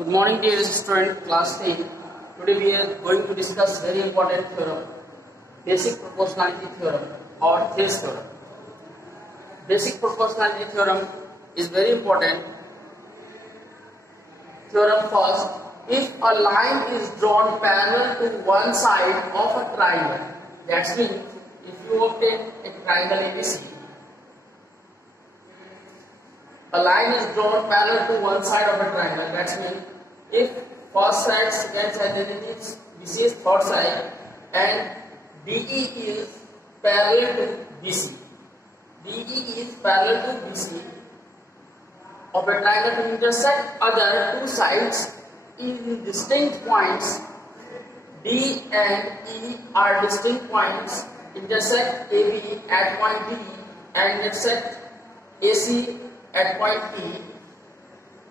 Good morning dear student, class 10. Today we are going to discuss very important theorem, basic proportionality theorem or Thay's theorem. Basic proportionality theorem is very important. Theorem first, if a line is drawn parallel to one side of a triangle, that means if you obtain a triangle ABC, a line is drawn parallel to one side of a triangle, that means if first side, second side, then it is BC is third side and DE is parallel to BC. DE is parallel to BC of a triangle to intersect other two sides in distinct points. D and E are distinct points, intersect AB at point D and intersect AC at point E.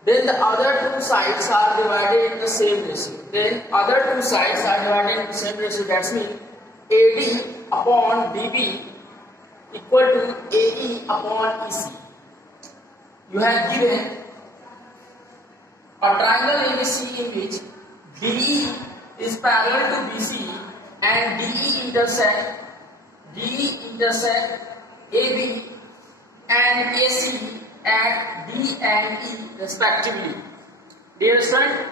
Then the other two sides are divided in the same ratio. Then other two sides are divided in the same ratio. That means AD upon DB equal to AE upon EC. You have given a triangle ABC in which DE is parallel to BC and DE intersect AB and AC at D and E respectively. Dear student,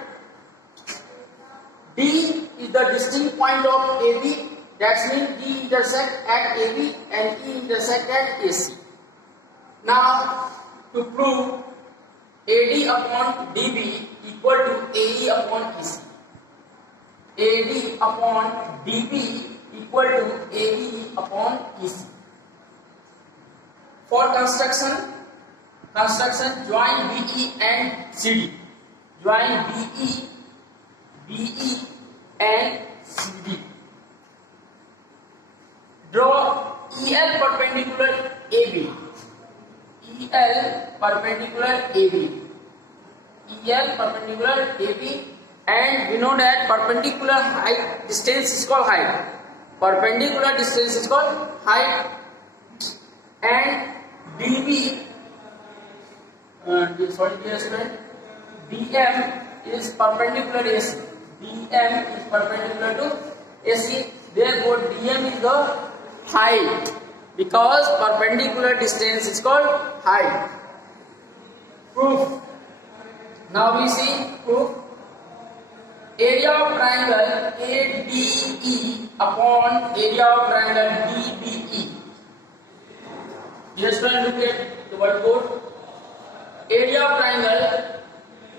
D is the distinct point of AB, that means D intersect at AB and E intersect at AC. Now to prove AD upon DB equal to AE upon EC, AD upon DB equal to AE upon EC. For construction join BE and CD. Join BE and CD. Draw EL perpendicular AB. EL perpendicular AB, and we know that perpendicular height distance is called height. Perpendicular distance is called height, and DB. DM is perpendicular to AC. DM is perpendicular to AC. Therefore, DM is the height because perpendicular distance is called height. Proof. Now we see proof. Area of triangle ADE upon area of triangle DBE. Just look at the word code. Area of triangle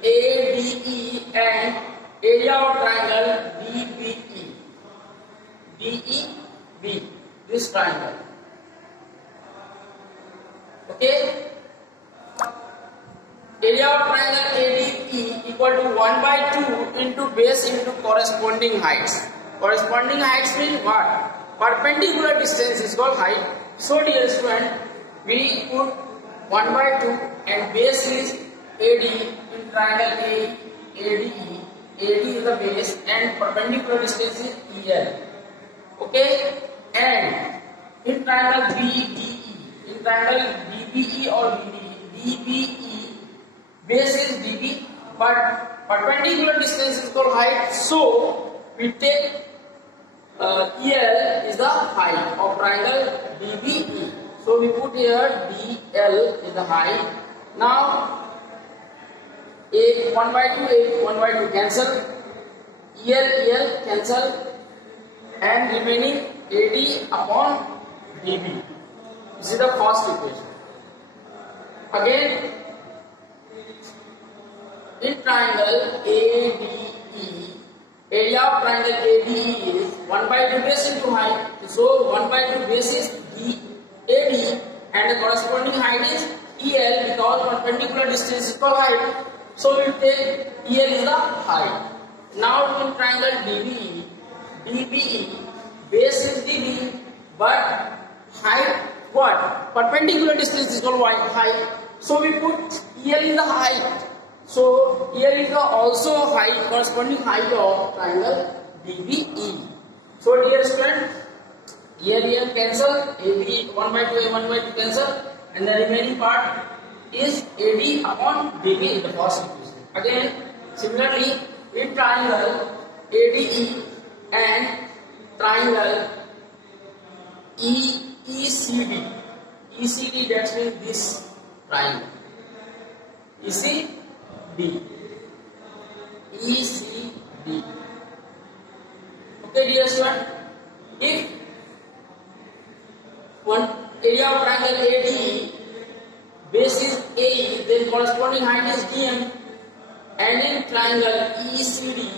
ADE and area of triangle DBE. DEB, this triangle. Okay? Area of triangle ADE equal to 1 by 2 into base into corresponding heights. Corresponding heights mean what? Perpendicular distance is called height. So dear student, we put 1 by 2 and base is AD in triangle ADE. AD is the base and perpendicular distance is EL. Okay? And in triangle BDE, in triangle DBE or DBE, base is DB but perpendicular distance is called height. So we take EL is the height of triangle DBE. So we put here DL is the height. Now 1 by 2 cancel, EL cancel, and remaining AD upon DB. This is the first equation. Again, in triangle ADE, area of triangle ADE is 1 by 2 base into height. So 1 by 2 base is AD and the corresponding height is EL because perpendicular distance is called height. So we take EL is the height. Now in triangle DBE, base is DB but height what? Perpendicular distance is called height. So we put EL is the height. So EL is the also height, corresponding height of triangle DBE. So dear student, EL cancel, AB 1 by 2 cancel, and the remaining part is AD upon DB in the first equation. Again, Similarly, in triangle ADE and triangle ECD, ECD that means this triangle, ECD. Okay, dear student, if one area of triangle ADE, base is AE, then corresponding height is DM, and in triangle ECD,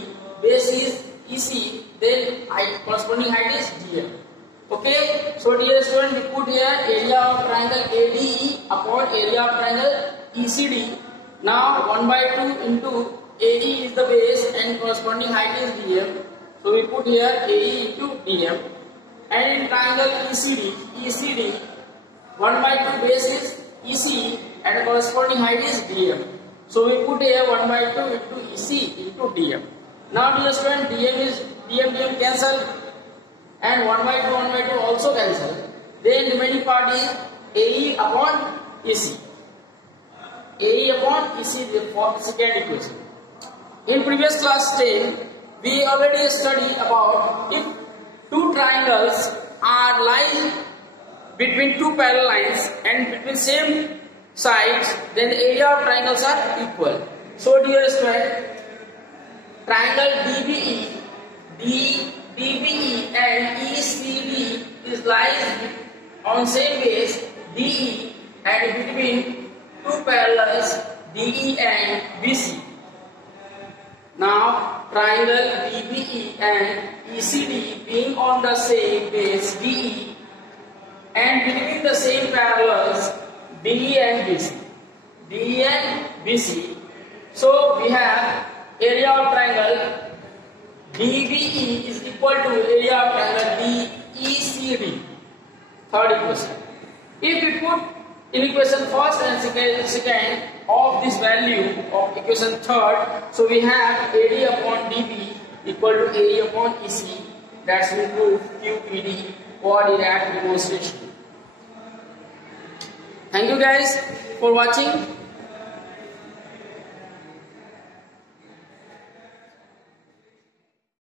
base is EC, then corresponding height is DM. Okay, so dear student, we put here area of triangle ADE upon area of triangle ECD. Now 1 by 2 into AE is the base and corresponding height is DM. So we put here AE into DM. And in triangle ECD, 1 by 2 base is EC and corresponding height is DM. So we put here 1 by 2 into EC into DM. Now dear student, DM cancel, and 1 by 2 also cancel. Then remaining part is AE upon EC. AE upon EC, the second equation. In previous class 10, we already studied about if two triangles are lying between two parallel lines and between same sides, then the area of triangles are equal. So dear student, triangle DBE and ECD is lies on same base DE and between two parallels DE and BC. Now triangle DBE and ECD being on the same base DE and between the same parallels DE and BC. So we have area of triangle DBE is equal to area of triangle DECD. Third equation. If we put in equation first and second of this value of equation third, so we have AD upon DB equal to AE upon EC. That's we prove QED coordinate demonstration. Thank you guys for watching.